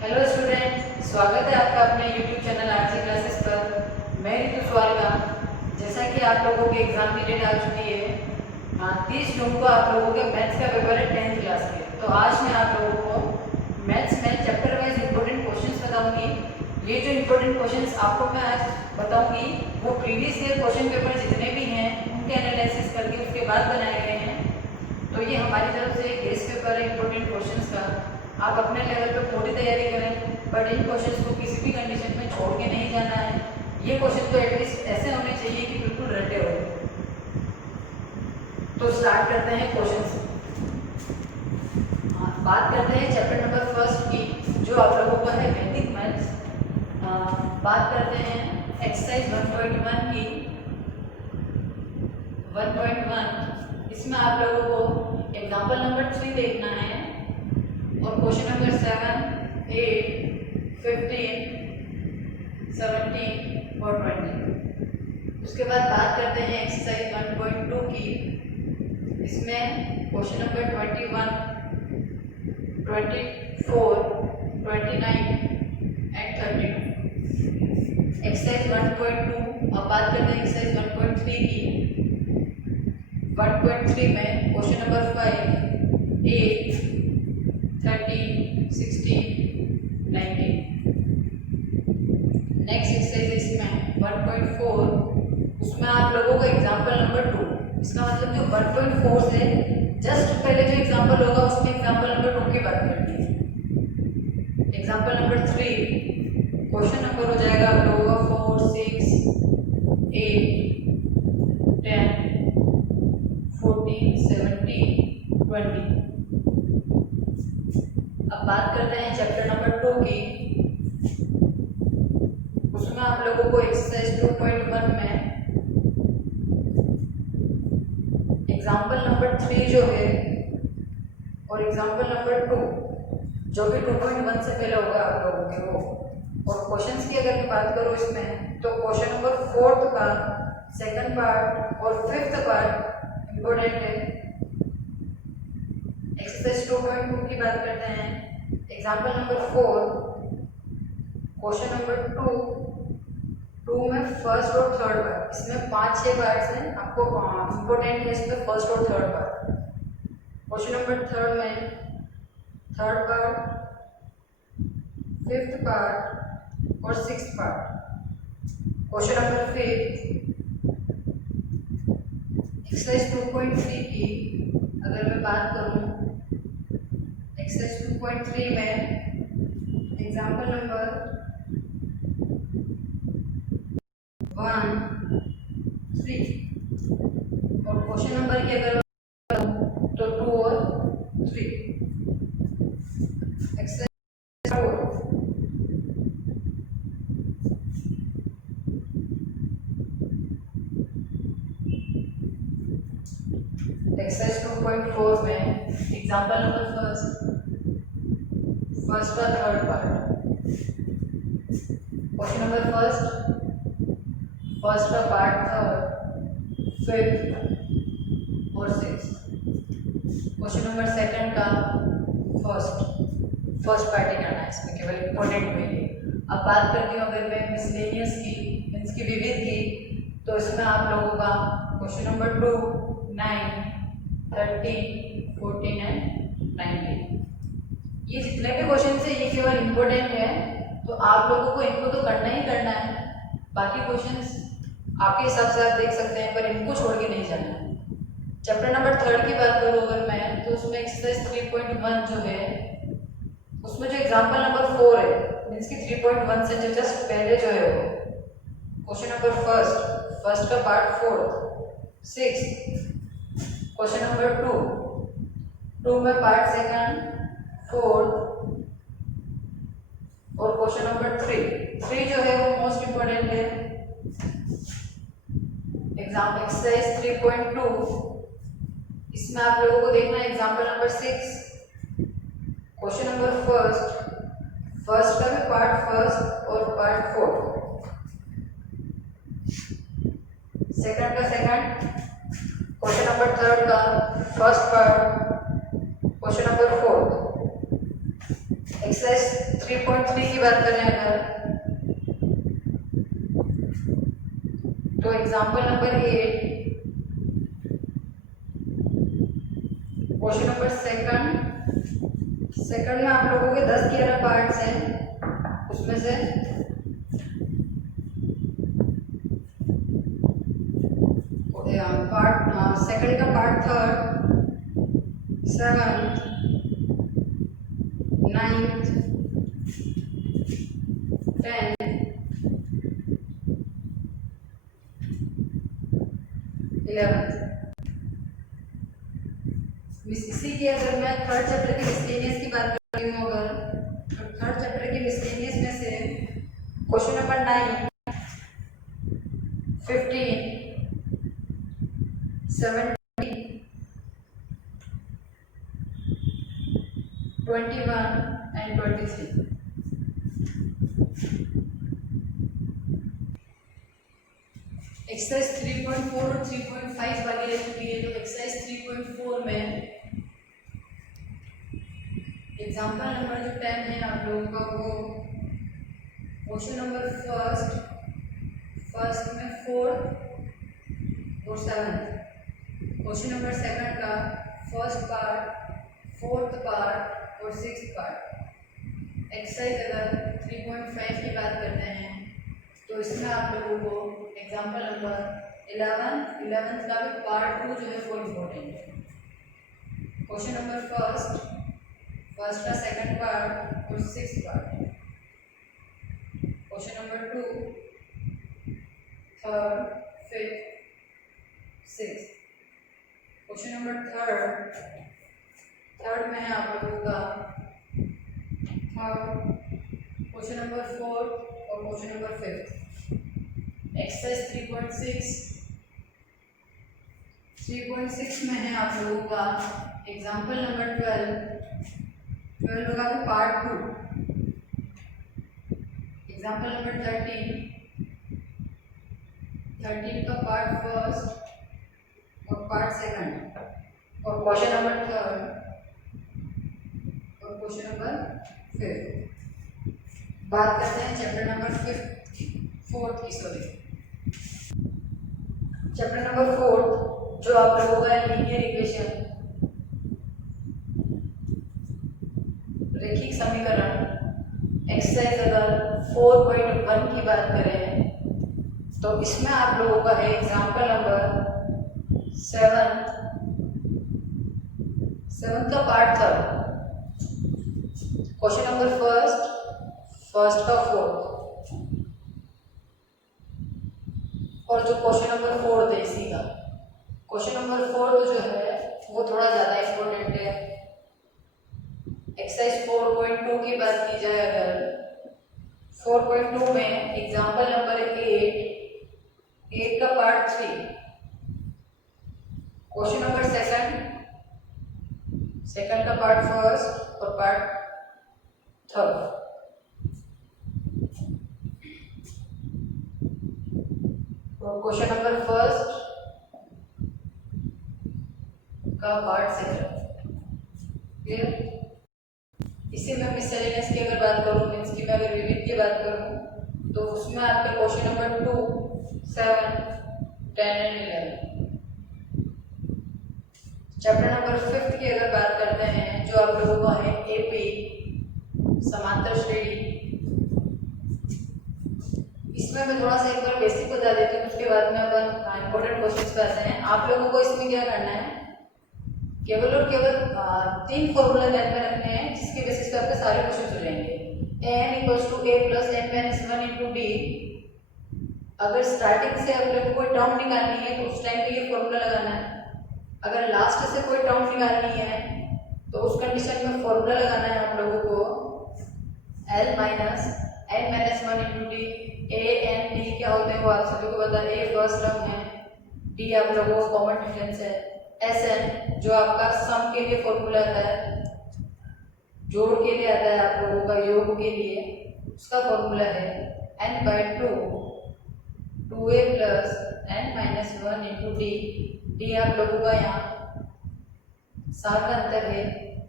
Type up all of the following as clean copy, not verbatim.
Hello student, स्वागत है आपका अपने यूट्यूब चैनल आरसी क्लासेस पर। मैं ऋतु स्वागता। जैसा कि आप लोगों के एग्ज़ाम की डेट आ चुकी है, 30 जून को आप लोगों के मैथ्स का पेपर है 10th क्लास के। तो आज मैं आप लोगों को मैथ्स में चैप्टर वाइज इंपॉर्टेंट क्वेश्चंस बताऊंगी। ये जो इंपॉर्टेंट क्वेश्चंस आपको मैं आज बताऊंगी वो प्रीवियस ईयर क्वेश्चन पेपर जितने भी हैं उनके एनालिसिस करके उसके बाद बनाए गए हैं। तो ये हमारी तरफ से एक गेस्ट पेपर है इंपॉर्टेंट क्वेश्चंस का। आप अपने लेवल पे पूरी तैयारी करें, बट इन क्वेश्चंस को किसी भी कंडीशन में छोड़ के नहीं जाना है। ये क्वेश्चन तो एटलीस्ट ऐसे होने चाहिए कि बिल्कुल रटे हो। तो स्टार्ट करते हैं क्वेश्चन से। बात करते हैं चैप्टर नंबर फर्स्ट की, जो आप लोगों का है वैदिक मैथ्स। बात करते हैं एक्सरसाइज 1.1 की। 1.1 इसमें आप लोगों को एग्जाम्पल नंबर 3 देखना है और क्वेश्चन नंबर 7, 8, 15, 17 और 20। उसके बाद बात करते हैं एक्सरसाइज 1.2 की। इसमें क्वेश्चन नंबर 21, 24, 29 एंड 32। एक्सरसाइज 1.2। अब बात करते हैं एक्सरसाइज 1.3 की। 1.3 में क्वेश्चन नंबर 5, 8, 13, 16, 19। नेक्स्ट एक्सरसाइज इसमें 1.4। उसमें आप लोगों को एग्जाम्पल नंबर 2, इसका मतलब जो 1.4 से जस्ट पहले जो एग्जाम्पल होगा उसमें एग्जाम्पल नंबर 2 की बात करनी है। एग्जाम्पल नंबर 3 क्वेश्चन नंबर हो जाएगा आप लोगों का 4, 6, 8, 10, 14, 17, 20। अब बात करते हैं चैप्टर नंबर 2 की। उसमें आप लोगों को एक्सरसाइज 2.1 में एग्जाम्पल नंबर 3 जो है और एग्जाम्पल नंबर 2 जो भी 2.1 से पहले होगा आप लोगों के वो, और क्वेश्चंस की अगर मैं बात करूँ इसमें तो क्वेश्चन नंबर 4 का सेकंड पार्ट और 5th पार्ट इम्पोर्टेंट है। एक्सरसाइज 2.2 की बात करते हैं। एग्जाम्पल नंबर 4 क्वेश्चन नंबर 2 में फर्स्ट और थर्ड पार्ट, इसमें 5-6 पार्ट्स हैं। आपको इम्पोर्टेंट है इसमें फर्स्ट और थर्ड पार्ट। क्वेश्चन नंबर 3 में थर्ड पार्ट, 5th पार्ट और 6th part. Question number 5 exercise 2.3 की अगर मैं बात करूं, एक्सरसाइज 2.3 में एग्जाम्पल नंबर 1, 3 और क्वेश्चन नंबर की अगर तो 2 और 3। एक्सरसाइज 4 एक्सरसाइज 2.4 में एग्जाम्पल नंबर फर्स्ट का third part. Question number first का पार्ट थर्ड, 5th और 6th। क्वेश्चन नंबर सेकंड का फर्स्ट पार्ट ही करना है, इसमें केवल इंपॉर्टेंट हुई। अब बात करती हूँ अगर मैं मिसलेनियस की, मीन्स की विविध की, तो इसमें आप लोगों का क्वेश्चन नंबर 2, 9, 13, 14 एंड 19। ये जितने भी क्वेश्चन है ये केवल इंपॉर्टेंट है, तो आप लोगों को इनको तो करना ही करना है। बाकी क्वेश्चंस आपके हिसाब से आप देख सकते हैं, पर इनको छोड़ के नहीं जाना है। चैप्टर नंबर 3 की बात करूँ अगर मैं, तो उसमें एक्सरसाइज 3.1 जो है उसमें जो एग्जाम्पल नंबर 4 है, मीन्स की 3.1 से जो जस्ट पहले जो है वो क्वेश्चन नंबर फर्स्ट का पार्ट 4, 6, क्वेश्चन नंबर 2 में पार्ट सेकंड, 4 और क्वेश्चन नंबर 3 जो है वो मोस्ट इंपोर्टेंट है। एक्सरसाइज 3.2 इसमें आप लोगों को देखना है example number 6 question number first का भी पार्ट फर्स्ट और पार्ट 4, सेकंड का सेकंड, क्वेश्चन नंबर 3 का first part, question number 4। Exercise 3.3 की बात करें अगर, तो example number 8, question number second में आप लोगों के 10-11 पार्ट्स हैं, उसमें से पार्ट सेकंड का part third, 7th, 9th, 10th, 11th। इसी की अगर मैं थर्ड चैप्टर के मिसलेनियस की बात करती हूँ, अगर थर्ड चैप्टर के मिसलेनियस में से क्वेश्चन नंबर 9, 15, 17, 21 and 23। एक्सरसाइज 3.4 और 3.5 बाकी रह चुकी है। तो एक्सरसाइज 3.4 में एग्जाम्पल नंबर जो 10 है आप लोगों का, वो क्वेश्चन नंबर फर्स्ट में 4th और 7th, क्वेश्चन नंबर सेकंड का फर्स्ट पार्ट, 4th पार्ट और 6th पार्ट। एक्सरसाइज अगर 3.5 की बात करते हैं तो इसमें आप लोगों को एग्जाम्पल नंबर 11th का भी पार्ट 2 जो है वो इम्पोर्टेंट है। क्वेश्चन नंबर फर्स्ट का सेकंड पार्ट और 6th part. Question number 2, 3rd, 5th, 6th। Question number third में है आप लोगों का थर्ड, क्वेश्चन नंबर 4 और क्वेश्चन नंबर 5th। एक्सरसाइज 3.6 में है आप लोगों का एग्जाम्पल नंबर 12 होगा पार्ट 2, एग्जाम्पल नंबर 13 का पार्ट फर्स्ट और पार्ट सेकंड, और क्वेश्चन नंबर 3rd और क्वेश्चन नंबर 5th। बात करते हैं चैप्टर नंबर 4th की, सॉरी चैप्टर नंबर 4 जो आप लोगों का लीनियर इक्वेशन, रैखिक समीकरण। एक्सरसाइज अगर 4.1 की बात करें तो इसमें आप लोगों का है एग्जाम्पल नंबर 7th का part 3rd, question number first का 4th, और जो क्वेश्चन नंबर 4 है इसी का क्वेश्चन नंबर 4 जो है वो थोड़ा ज़्यादा इम्पोर्टेंट है। एक्सरसाइज 4.2 की बात की जाए अगर, 4.2 में एग्जाम्पल नंबर 8 का पार्ट 3, क्वेश्चन नंबर सेकंड का पार्ट फर्स्ट और part 3rd। Question number first का पार्ट सेकंड, क्लियर। इसी में मिसलेनियस की अगर बात करूँ, मीन्स की मैं अगर विविध की बात करूँ तो उसमें आपका question number 2, 7, 10 and 11। Chapter number 5th की अगर बात करते हैं जो आप लोगों का है एपी समांतर श्रेणी। इसमें मैं थोड़ा सा एक बार बेसिक बता देती हूँ, उसके बाद में अपन इंपॉर्टेंट क्वेश्चंस पे आते हैं। आप लोगों को इसमें क्या करना है, केवल और केवल 3 फॉर्मूला ध्यान में रखने हैं जिसके बेसिस पे आपके सारे क्वेश्चन हो जाएंगे। n = a + n - 1 × d। अगर स्टार्टिंग से आप लोगों को कोई टर्म निकालनी है तो उस टाइम पे ये फॉर्मूला लगाना है। अगर लास्ट से कोई टर्म निकालनी है तो उस कंडीशन में फॉर्मूला लगाना है आप लोगों को l - n - 1 × d। a n d क्या होते हैं वो आप सभी को पता है। a फर्स्ट टर्म है, d आप लोगों को कॉमन डिफरेंस है, Sn जो आपका सम के लिए फॉर्मूला आता है, जोड़ के लिए आता है आप लोगों का, योग के लिए उसका फॉर्मूला है n/2 2a + n - 1 × d। d आप लोगों का यहाँ 7 का अंतर है,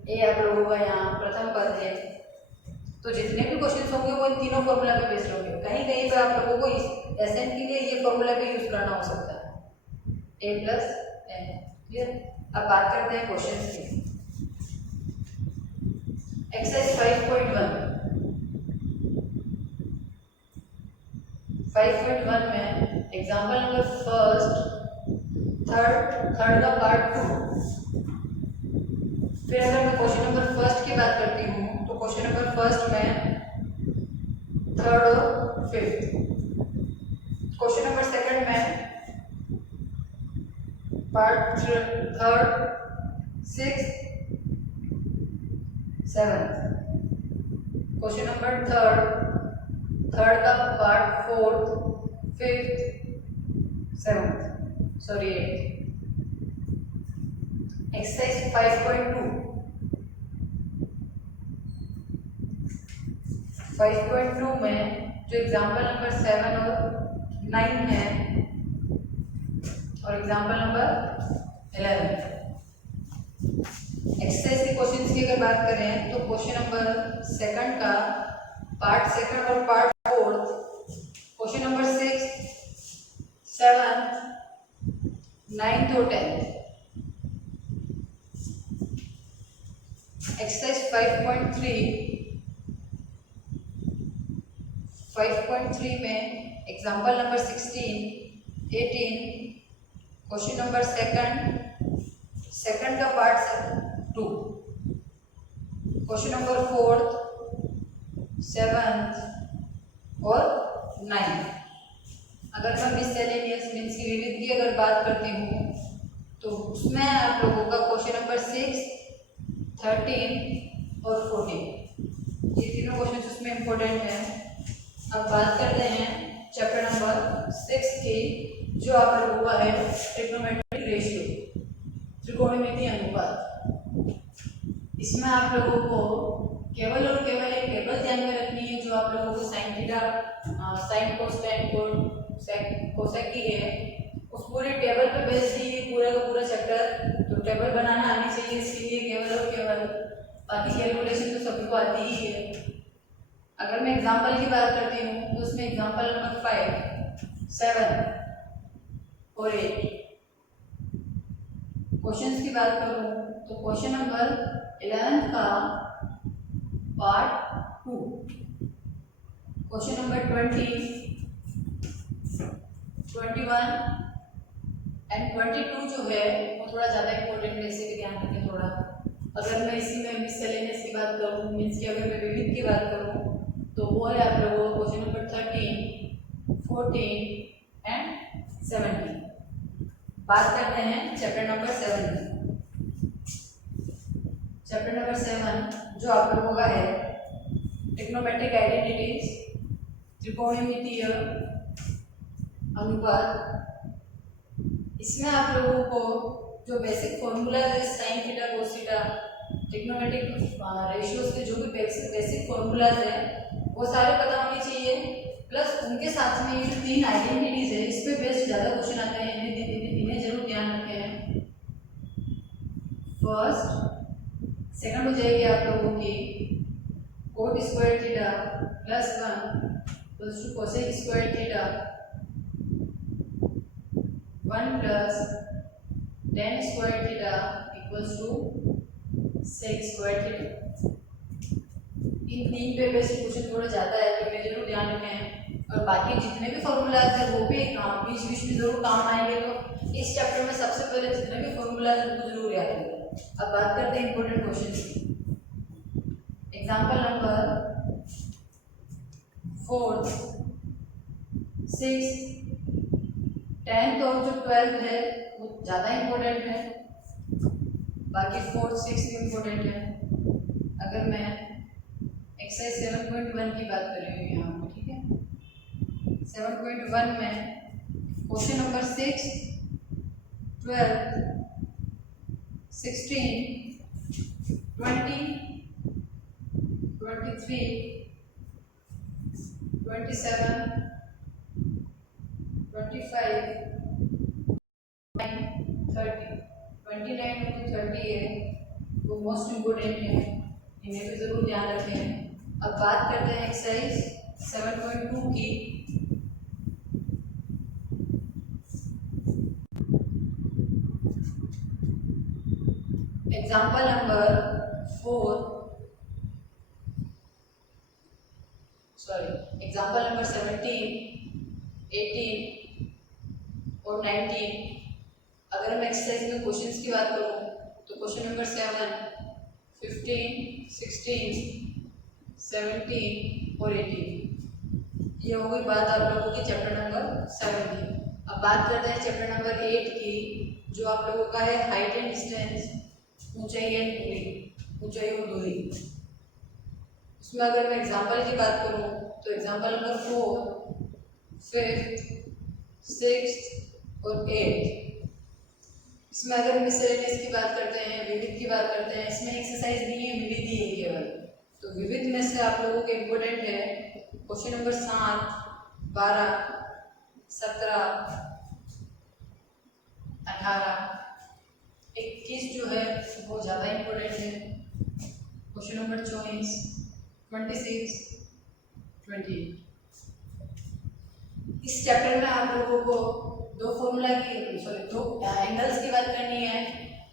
a आप लोगों का यहाँ प्रथम पद है, तो जितने भी क्वेश्चन होंगे वो इन तीनों फॉर्मूला पे बेस्ड होंगे। कहीं कहीं पे आप लोगों को एसएन के लिए ये फॉर्मूला भी यूज करना हो सकता है, a प्लस एन। क्लियर। अब बात करते हैं क्वेश्चन की। एक्सरसाइज 5.1 में एग्जांपल नंबर फर्स्ट थर्ड का पार्ट 2। फिर अगर मैं क्वेश्चन नंबर फर्स्ट की बात करती हूँ तो क्वेश्चन नंबर फर्स्ट में थर्ड और फिफ्थ। क्वेश्चन नंबर सेकंड में part third six seventh. Question number third का part fourth fifth seventh sorry eight. Exercise 5.2 में जो एग्जाम्पल नंबर 7 और 9 है और एग्जाम्पल नंबर 11। एक्सरसाइज के क्वेश्चंस की अगर बात करें तो क्वेश्चन नंबर सेकंड का पार्ट सेकंड और part fourth, question number 6 7 9 to 10। Exercise 5.3 में example number 16 18। Question number second का part 2, question number fourth seventh और 9। अगर मैं मिससेलेनियस मीन्स की विविध की अगर बात करती हूँ तो उसमें आप लोगों का क्वेश्चन नंबर 6 13 और 14 ये तीनों क्वेश्चन उसमें इम्पोर्टेंट है। अब बात करते हैं चैप्टर नंबर 6 की, जो आप लोगों का है ट्रिग्नोमेट्रिक रेशियो, त्रिकोणमिति अनुपात। इसमें आप लोगों को केवल और केवल एक टेबल ध्यान में रखनी है जो आप लोगों को sine theta sine cos tan cosec की है उस पूरे टेबल पे बेस्ड ही पूरा का पूरा चैप्टर। तो टेबल बनाना आनी चाहिए इसके लिए केवल और केवल, बाकी कैलकुलेशन तो सभी को आती ही है। अगर मैं एग्जांपल की बात करती हूँ तो उसमें एग्जांपल नंबर 5 7 और 8। क्वेश्चंस की बात करूँ तो क्वेश्चन नंबर 11 का पार्ट 2, क्वेश्चन नंबर 20 21 एंड 22 जो है वो थोड़ा ज़्यादा इंपॉर्टेंट है, इसे भी ध्यान रखें थोड़ा। अगर मैं इसी में मिससेलेनियस की बात करूँ मीन्स की अगर मैं विविध की बात करूँ तो वो है आप लोगों को क्वेश्चन नंबर 13 14 एंड 17। बात करते हैं चैप्टर नंबर 7 की। चैप्टर नंबर 7 जो आप लोगों का है ट्रिग्नोमेट्रिक आइडेंटिटीज, त्रिकोणमितीय अनुपात। इसमें आप लोगों को जो बेसिक फॉर्मूला है sine theta cos theta trigonometric ratios के जो भी बेसिक फॉर्मूलाज है वो सारे पता होने चाहिए। प्लस उनके साथ में ये जो 3 आइडेंटिटीज है इस पे बेस्ड ज़्यादा क्वेश्चन आते हैं, इन्हें जरूर ध्यान रखें। फर्स्ट सेकंड हो जाएगी आप लोगों की cot square theta plus 1 plus two cosec square theta 1 plus tan square theta equals to sec square theta. इन 3 पे बेस्ड क्वेश्चन थोड़ा ज़्यादा है तो इन्हें जरूर ध्यान रखें। और बाकी जितने भी फॉर्मूलाज है वो भी बीच बीच में जरूर काम आएंगे। तो इस चैप्टर में सबसे पहले जितने भी फॉर्मूलाज है उनको जरूर याद रखें। अब बात करते हैं इंपॉर्टेंट क्वेश्चन की। एग्जाम्पल नंबर 4 6 10th और जो 12th है वो ज़्यादा इम्पोर्टेंट है, बाकी 4 6 भी इम्पोर्टेंट है। अगर मैं एक्सरसाइज 7.1 की बात कर रही हूँ यहाँ पर, ठीक है। 7.1 में क्वेश्चन नंबर 6 12 16 20 23 27 25 9 30 29 to 30 है वो मोस्ट इम्पोर्टेंट है, इन्हें भी ज़रूर ध्यान रखें। अब बात करते हैं एक्सरसाइज 7.2 की। एग्जाम्पल नंबर 17, 18 और 19। अगर मैं एक्सरसाइज में क्वेश्चंस की बात करूं तो क्वेश्चन नंबर 7, 15, 16, 17 और 18। ये हो गई बात आप लोगों की चैप्टर नंबर 7 की। अब बात करते हैं चैप्टर नंबर 8 की, जो आप लोगों का है हाइट एंड डिस्टेंस, ऊंचाई एंड दूरी, ऊंचाई और दूरी। उसमें अगर मैं एग्जाम्पल की बात करूं तो एग्जाम्पल नंबर 4, 5th, 6th और 8। इसमें अगर मिसलेनियस की बात करते हैं, विविध की बात करते हैं, इसमें एक्सरसाइज नहीं है, विविध ही है केवल। तो विविध में से आप लोगों के इम्पोर्टेंट है क्वेश्चन नंबर 7, 12, 17, 18, 21 जो है वो ज़्यादा इम्पोर्टेंट है। Question number 24, 26, 28। इस चैप्टर में आप लोगों को दो एंगल्स की बात करनी है,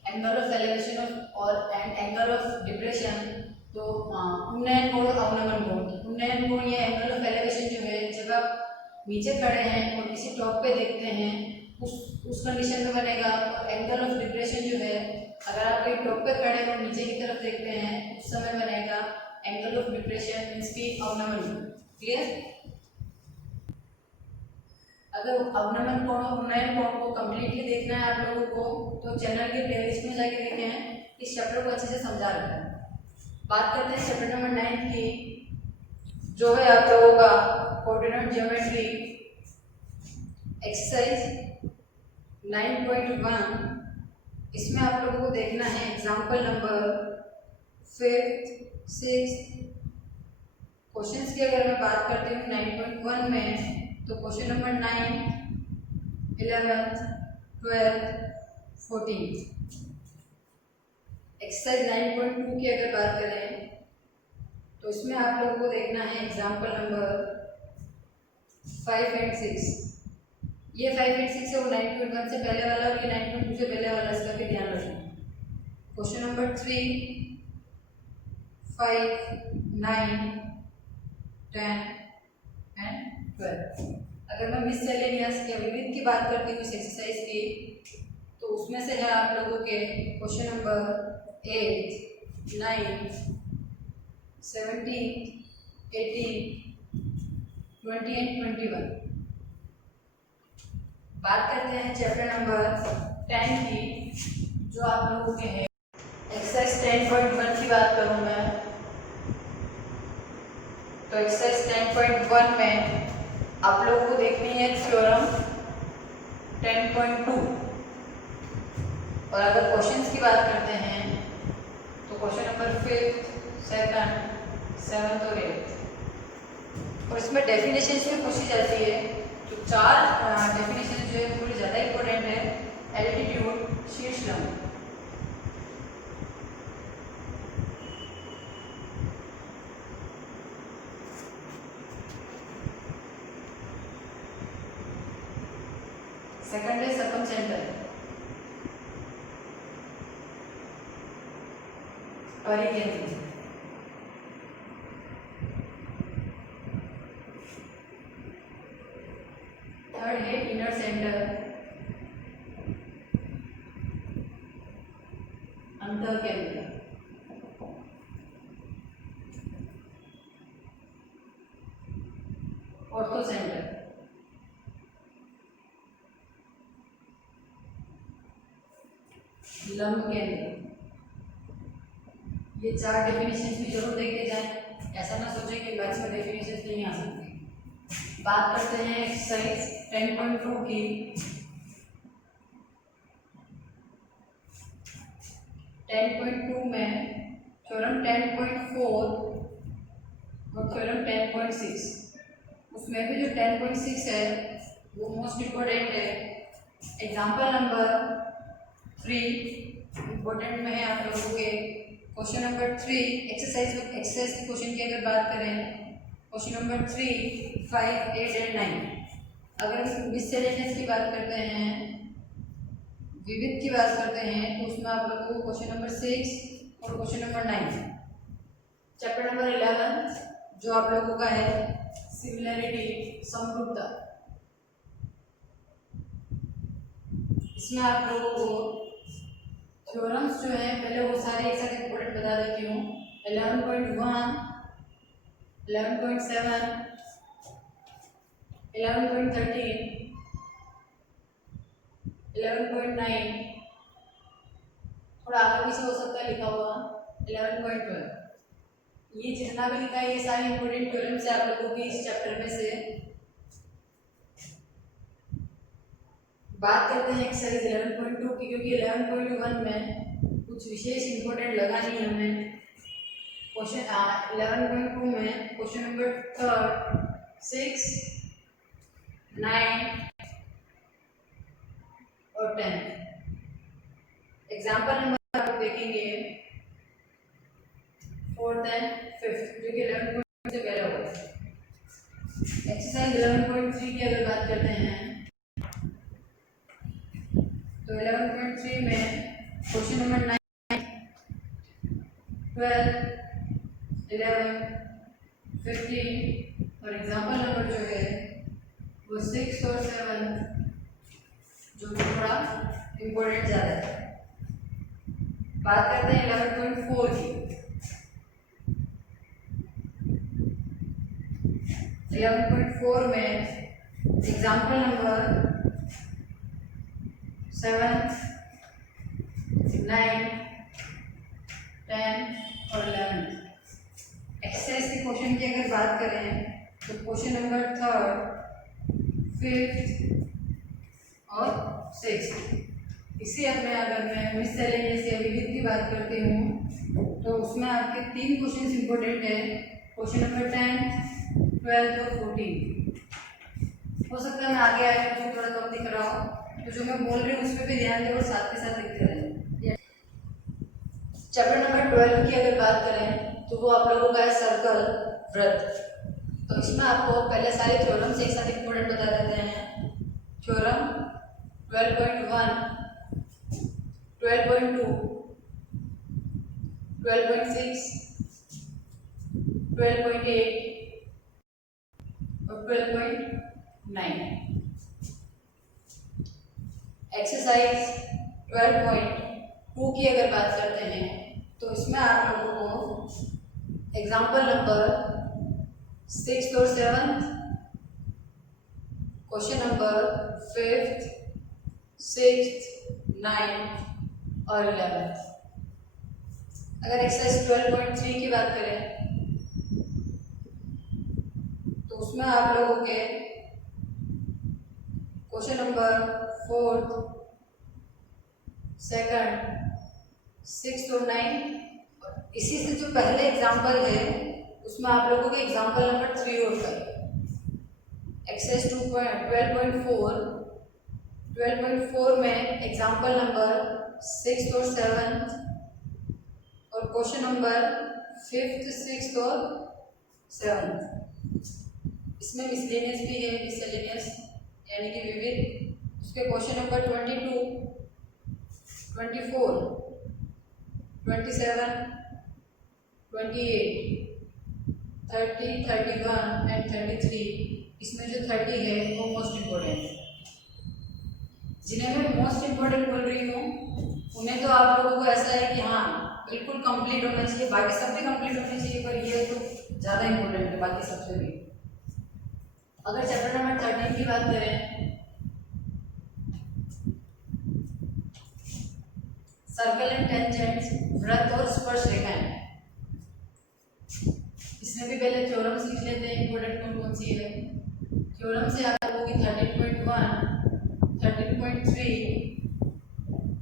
एंगल ऑफ एलिवेशन और एंगल ऑफ डिप्रेशन। तो उन्नयन कोण और अवनमन कोण। उन्नयन कोण या एंगल ऑफ एलिवेशन जो है, जब आप नीचे खड़े हैं और किसी टॉप पे देखते हैं उस कंडीशन में बनेगा। और एंगल ऑफ डिप्रेशन जो है, अगर आप कहीं टॉप पे खड़े हैं और नीचे की तरफ देखते हैं उस समय बनेगा एंगल ऑफ डिप्रेशन, मीन्स की अवनमन। क्लियर? अगर अवनमन कोण और उन्नयन कोण को कंप्लीटली देखना है आप लोगों को तो चैनल के प्लेलिस्ट में जाके देखें हैं, इस चैप्टर को अच्छे से समझा रखा है। बात करते हैं चैप्टर नंबर 9 की, जो है आप लोगों का कोऑर्डिनेट ज्योमेट्री। एक्सरसाइज 9.1। इसमें आप लोगों को देखना है example number 5th, 6th। Questions की अगर मैं बात करती हूँ 9.1 में, तो question number 9, 11th, 12th, 14। Exercise 9.2 की अगर बात करें तो इसमें आप लोगों को देखना है एग्जाम्पल नंबर 5 and 6। ये 5 and 6 है वो 9.1 से पहले वाला और ये 9.2 से पहले वाला, इसका भी ध्यान रखना। Question number 3, 5, 9, 10 and 12। अगर मैं मिससेलेनियस या विविध की बात करती हूँ इस एक्सरसाइज की, तो उसमें से है आप लोगों के क्वेश्चन नंबर 8, 9, 17, 18, 20 एंड 21। बात करते हैं चैप्टर नंबर 10 की, जो आप लोगों के है एक्सरसाइज 10.1 की बात करूँ मैं तो एक्सरसाइज 10.1 में आप लोगों को देखनी है थ्योरम 10.2। और अगर क्वेश्चंस की बात करते हैं तो question number 5th, 2nd, 7th और 8th। और इसमें डेफिनेशंस भी पूछी जाती है। तो 4 डेफिनेशन जो है थोड़ी ज़्यादा इम्पोर्टेंट है। एल्टीट्यूड, शीर्ष लंब। सेकंड है सर्कमसेंटर, परिकेंद्र। थर्ड है इनर सेंटर, अंतर केंद्र। Ortho centre. लंब केंद्र। ये 4 डेफिनेशन भी जरूर देखते जाएं, ऐसा ना सोचें कि मैथ्स में डेफिनेशन नहीं आ सकती। बात करते हैं एक्सरसाइज 10.2 की। में थ्योरम 10.4 और थ्योरम 10.6। उसमें भी जो 10.6 है वो मोस्ट इम्पोर्टेंट है। एग्जाम्पल नंबर 3 इम्पोर्टेंट में है आप लोगों के क्वेश्चन नंबर 3 एक्सरसाइज के क्वेश्चन की अगर बात करें, क्वेश्चन नंबर 3, 5, 8 एंड 9। अगर हम मिससेलेनियस की बात करते हैं, विविध की बात करते हैं, तो उसमें आप लोगों को क्वेश्चन नंबर 6 और क्वेश्चन नंबर 9, चैप्टर नंबर 11 जो आप लोगों का है सिमिलरिटी, समरूपता, इसमें आप लोगों को थ्योरम्स जो है पहले वो सारे एक साथ इंपॉर्टेंट बता देती हूँ। 11.1, 11.7, 11.13, 11.9, थोड़ा आगे पीछे हो सकता है लिखा हुआ 11.12। ये जितना भी लिखा है ये सारे इंपॉर्टेंट थ्योरम्स है आप लोगों की इस चैप्टर में से। बात करते हैं एक्सरसाइज 11.2 की, क्योंकि 11.1 में कुछ विशेष इंपॉर्टेंट लगा नहीं हमें। क्वेश्चन 11.2 में क्वेश्चन नंबर 3, 6, 9 और 10 एग्जाम्पल नंबर आप देखेंगे 4th एंड 5th, जो कि 11.2 से पहले होगा। एक्सरसाइज 11.3 की अगर बात करते हैं तो 11.3 में क्वेश्चन नंबर 9, 12, 11, 15 और एग्जाम्पल नंबर जो है वो 6 और 7, जो कि थोड़ा इम्पोर्टेंट ज़्यादा है। बात करते हैं 11.4 की। 11.4 में एग्जाम्पल नंबर 7, 9, 10 और 11। एक्सरसाइज के क्वेश्चन की अगर बात करें तो क्वेश्चन नंबर 3, 5th और 6th। इसी में अगर मैं मिससेलेनियस या विविध की बात करती हूँ तो उसमें आपके 3 क्वेश्चन इंपॉर्टेंट है, क्वेश्चन नंबर 10, 12 और 14। हो सकता है मैं आगे आए तो थोड़ा कम दिख रहा हो, तो जो मैं बोल रही हूँ उस पर भी ध्यान दें और साथ के साथ लिखते रहें। चैप्टर नंबर 12 की अगर बात करें तो वो आप लोगों का है सर्कल, वृत्त। तो इसमें आपको पहले सारे थ्योरम्स एक साथ इंपॉर्टेंट बता देते हैं। थ्योरम 12.1, 12.2, 12.6, 12.8 और 12.9। एक्सरसाइज 12.2 की अगर बात करते हैं तो इसमें आप लोगों को एग्जाम्पल नंबर 6 और 7, क्वेश्चन नंबर 5th, 6th, 9 और 11। अगर एक्सरसाइज 12.3 की बात करें तो उसमें आप लोगों के question number 4th, 2nd, 6th और 9, इसी से जो पहले एग्जाम्पल है उसमें आप लोगों के एग्जाम्पल नंबर 3 और 5। एक्सरसाइज 12.4 में एग्जाम्पल नंबर 6 और 7 और क्वेश्चन नंबर 5th, 6th और 7। इसमें मिसलेनियस भी है, मिसलेनियस यानी कि विविध। उसके क्वेश्चन नंबर 22, 24, 27, 28, 30, 31 एंड 33। इसमें जो 30 है वो मोस्ट इम्पोर्टेंट है। जिन्हें मैं मोस्ट इम्पोर्टेंट बोल रही हूँ उन्हें तो आप लोगों को ऐसा है कि हाँ बिल्कुल कंप्लीट होना चाहिए, बाकी सब भी कंप्लीट होने चाहिए, पर ये तो ज़्यादा इम्पोर्टेंट है बाकी सबसे भी। अगर चैप्टर नंबर 13 की बात करें, सर्कल एंड टेंजेंट्स, वृत्त और स्पर्श रेखाएं। इसमें भी पहले थ्योरम्स लिख लेते हैं, इंपॉर्टेंट कौन कौन सी है। थ्योरम से आप लोगों की 13.1, 13.3,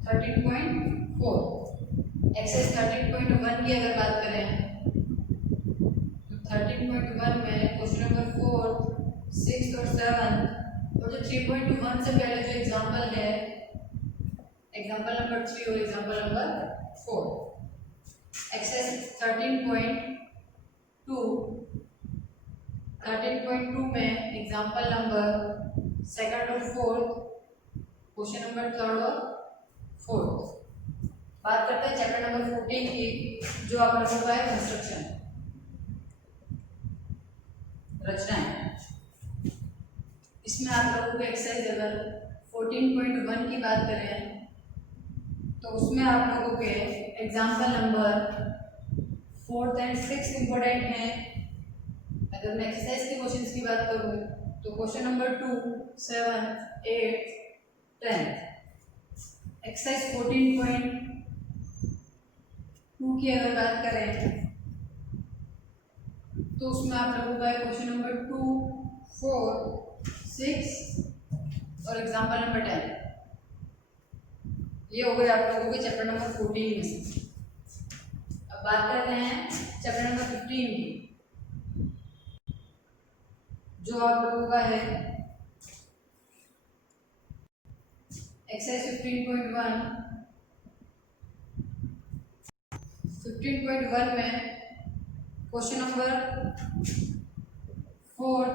13.4। एक्सरसाइज 13.1 की अगर बात करें तो 13.1 में क्वेश्चन नंबर 4, 6 और 7 और जो 3.1 से पहले जो एग्जाम्पल है एग्जाम्पल नंबर 3 और एग्जाम्पल नंबर 4। एक्सरसाइज 13.2 में एग्जाम्पल नंबर सेकंड और फोर्थ, क्वेश्चन नंबर थर्ड और फोर्थ। बात करते हैं चैप्टर नंबर 14 की, जो आप लोगों का है कंस्ट्रक्शन, रचनाएं। इसमें आप लोगों को एक्सरसाइज अगर 14.1 की बात करें तो उसमें आप लोगों के example number 4th and 6th important हैं। अगर मैं एक्सरसाइज के क्वेश्चंस की बात करूं तो क्वेश्चन नंबर 2, 7, 8, 10। एक्सरसाइज 14.2 की अगर बात करें तो उसमें आप लोगों का है क्वेश्चन नंबर 2, 4, 6 और एग्जाम्पल नंबर 10। ये हो गए आप लोगों के चैप्टर नंबर 14 में से। अब बात करते हैं चैप्टर नंबर 15 की, जो आप लोगों का है एक्सरसाइज 15.1। 15.1 में क्वेश्चन नंबर 4,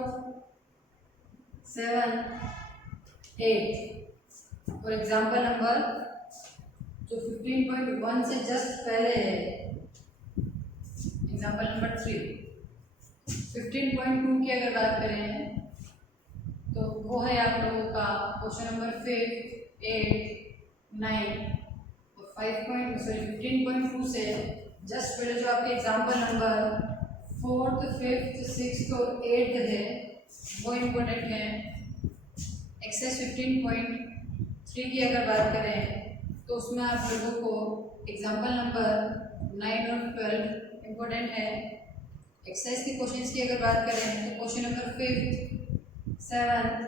7, 8 और एग्जाम्पल नंबर जो 15.1 से जस्ट पहले है, एग्जाम्पल नंबर 3। 15.2 की अगर बात करें तो वो है आप लोगों का क्वेश्चन नंबर 5, 8, 9 और 15.2 से जस्ट पहले जो आपके example number 4th, 5th, 6th और 8th है वो इम्पोर्टेंट है। एक्सरसाइज 15.3 की अगर बात करें तो उसमें आप लोगों को एग्जाम्पल नंबर 9 और 12 इम्पोर्टेंट है। एक्सरसाइज के क्वेश्चंस की अगर बात करें तो question number 5th, 7th,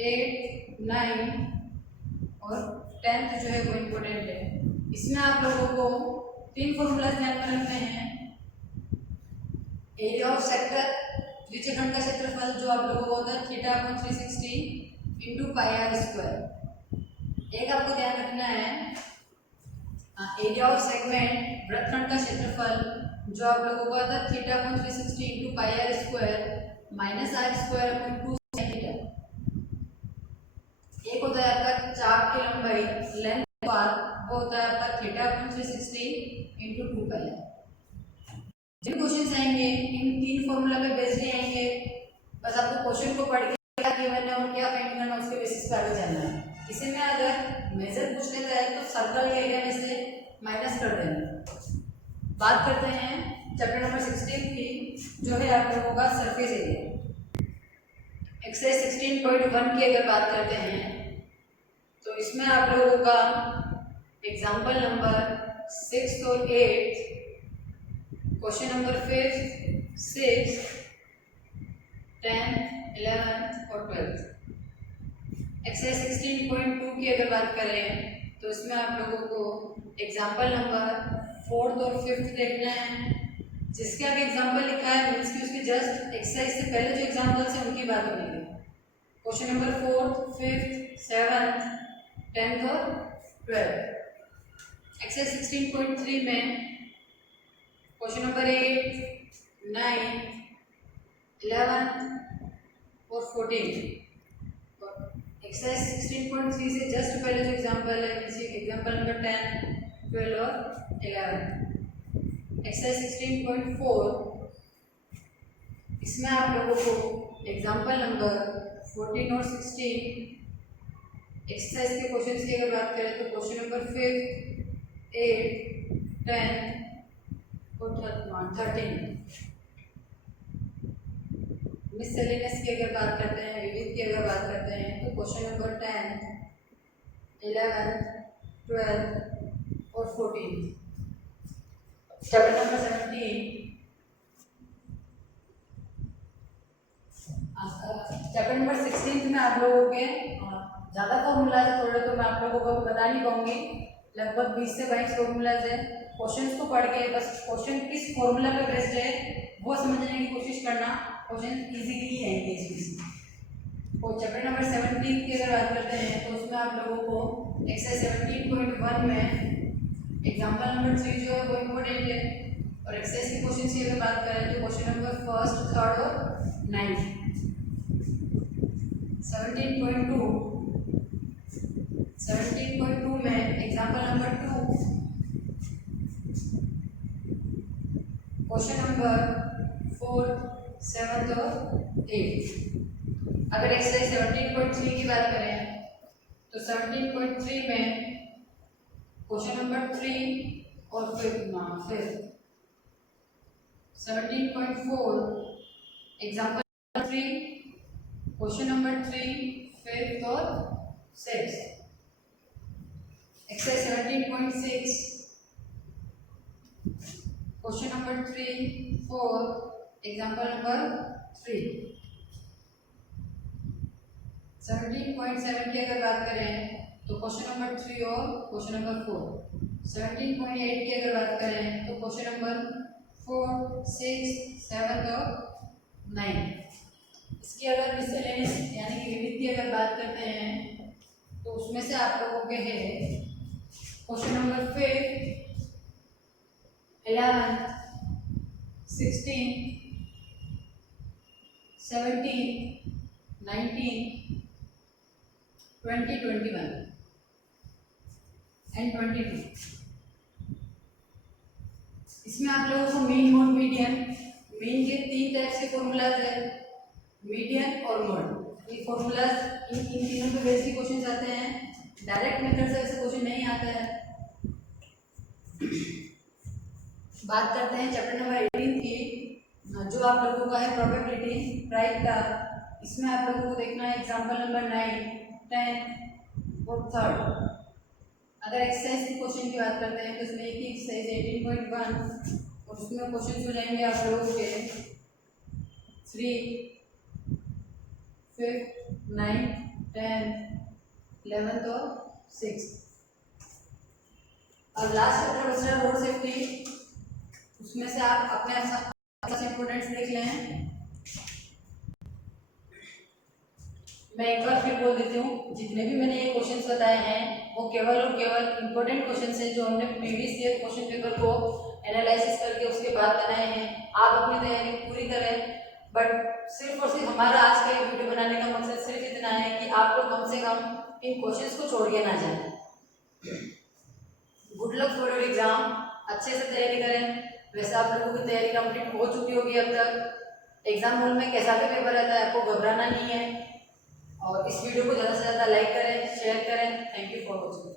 8th, 9 और 10th जो है वो इम्पोर्टेंट है। इसमें आप लोगों को 3 फॉर्मूलाज ध्यान में रखने हैं। एरिया ऑफ सेक्टर, त्रिज्यखंड का क्षेत्रफल जो आप लोगों को होता है θ/360 इंटू πr²। एक आपको ध्यान रखना है एरिया ऑफ सेगमेंट, वृत्तखंड का क्षेत्रफल जो आप लोगों को आता है θ/360 into πr² minus r²/2 sin θ। एक होता है आपका चाप की लंबाई, लेंथ पाथ, वो होता है आपका θ/360 इंटू 2πr। जो क्वेश्चंस आएंगे इन 3 फॉर्मूला पे बेस्ड आएंगे। बस आपको क्वेश्चन को पढ़ के क्या गिवन है और क्या फाइंड करना है उसके बेसिस पे आगे चलना है। इसी में अगर मेजर पूछ लेता है तो सर्कल के एरिया में से माइनस कर देना। बात करते हैं चैप्टर नंबर 16 की, जो है आप लोगों का सरफेस एरिया। एक्सरसाइज 16.1 की अगर बात करते हैं तो इसमें आप लोगों का एग्जाम्पल नंबर 6 और 8, क्वेश्चन नंबर 5, 6, 10, 11 और 12। एक्सरसाइज 16.2 की अगर बात करें तो इसमें आप लोगों को एग्जाम्पल नंबर 4th और 5th देखना है। जिसके आगे एग्जाम्पल लिखा है मीन्स की उसके जस्ट एक्सरसाइज से पहले जो एग्जाम्पल्स हैं उनकी बात होनी है। Question number 4th, 5th, 7th, 10th और 12। एक्सरसाइज 16.3 में क्वेश्चन नंबर 8, 9, 11 और 14। एक्सरसाइज 16.3 से जस्ट पहले जो एग्जाम्पल है एग्जाम्पल नंबर 10, 12 और 11। एक्सरसाइज 16.4, इसमें आप लोगों को एग्जाम्पल नंबर 14 और 16। एक्सरसाइज के क्वेश्चन की अगर बात करें तो क्वेश्चन नंबर 5, 8, 10 और 13। मिससेलेनियस की अगर बात करते हैं, विविध की अगर बात करते हैं तो क्वेश्चन नंबर 10, 11, 12 और 14। चैप्टर नंबर 17, चैप्टर नंबर 16 में आप लोगों के ज़्यादा फॉर्मूलाज है थोड़े, तो मैं आप लोगों को बता नहीं पाऊंगी। लगभग 20 से 22 फॉर्मूलाज है। क्वेश्चंस को पढ़ के बस क्वेश्चन किस फॉर्मूला पे बेस्ड है वो समझने की कोशिश करना। क्वेश्चन इजीली ही आएंगे इस चीज़। तो चैप्टर नंबर 17 की अगर बात करते हैं तो उसमें आप लोगों को एक्सरसाइज 17.1 में एग्जाम्पल नंबर 3 जो है वो इम्पोर्टेंट है। और एक्सरसाइज के क्वेश्चन की अगर बात करें तो क्वेश्चन नंबर फर्स्ट, थर्ड और 9, 17.2 में एग्जाम्पल नंबर 2 क्वेश्चन नंबर 4, 7 और 8। अगर एक्सरसाइज 17.3 की बात करें तो 17.3 में क्वेश्चन नंबर 3 और फिर 17.4 एग्जाम्पल 3 क्वेश्चन नंबर 3, 5th और 6। Exercise 17.6 question number 3, 4 example number 3। 17.7 की अगर बात करें तो क्वेश्चन नंबर 3 और क्वेश्चन नंबर 4। 17.8 की अगर बात करें तो क्वेश्चन नंबर 4, 6, 7 और 9। इसकी अगर मिसलेनियस यानी कि विविध की अगर बात करते हैं तो उसमें से आप लोगों के है क्वेश्चन नंबर 5, 11, 16, 17, 19, 20, 21 एंड 22। इसमें आप लोगों को मीन, मोड, मीडियन, मीन के 3 टाइप्स के फॉर्मूलाज है, मीडियन और मोड। ये फॉर्मूलाज इन तीनों पे बेस के क्वेश्चन आते हैं। डायरेक्ट मेथड से ऐसे क्वेश्चन नहीं आता है। बात करते हैं चैप्टर नंबर 18 की, जो आप लोगों का है प्रोबेबिलिटी प्रायिकता। इसमें आप लोगों को देखना है एग्जांपल नंबर 9, 10 और 3rd। अगर एक्सरसाइज के क्वेश्चन की बात करते हैं तो इसमें एक ही एक्सरसाइज 18.1 और उसमें क्वेश्चन मिलेंगे आप लोगों के 3, 5th, 9, 10, 11 और 6। अब लास्ट चैप्टर बच रहा है रोड सेफ्टी। उसमें से आप अपने इंपोर्टेंट्स देख लें। मैं एक बार फिर बोल देती हूँ, जितने भी मैंने ये क्वेश्चंस बताए हैं वो केवल और केवल इंपॉर्टेंट क्वेश्चंस हैं जो हमने प्रीवियस ईयर क्वेश्चन पेपर को एनालिसिस करके उसके बाद बनाए हैं। आप अपनी तैयारी पूरी करें, बट सिर्फ और सिर्फ हमारा आज का ये वीडियो बनाने का मकसद सिर्फ इतना है कि आप लोग कम से कम इन क्वेश्चंस को छोड़ के ना जाए। Good luck for your exam, अच्छे से तैयारी करें। वैसे आप लोगों की तैयारी कंप्लीट हो चुकी होगी अब तक। एग्जाम हॉल में कैसा भी पेपर रहता है, आपको घबराना नहीं है। और इस वीडियो को ज़्यादा से ज़्यादा लाइक करें, शेयर करें। Thank you for watching.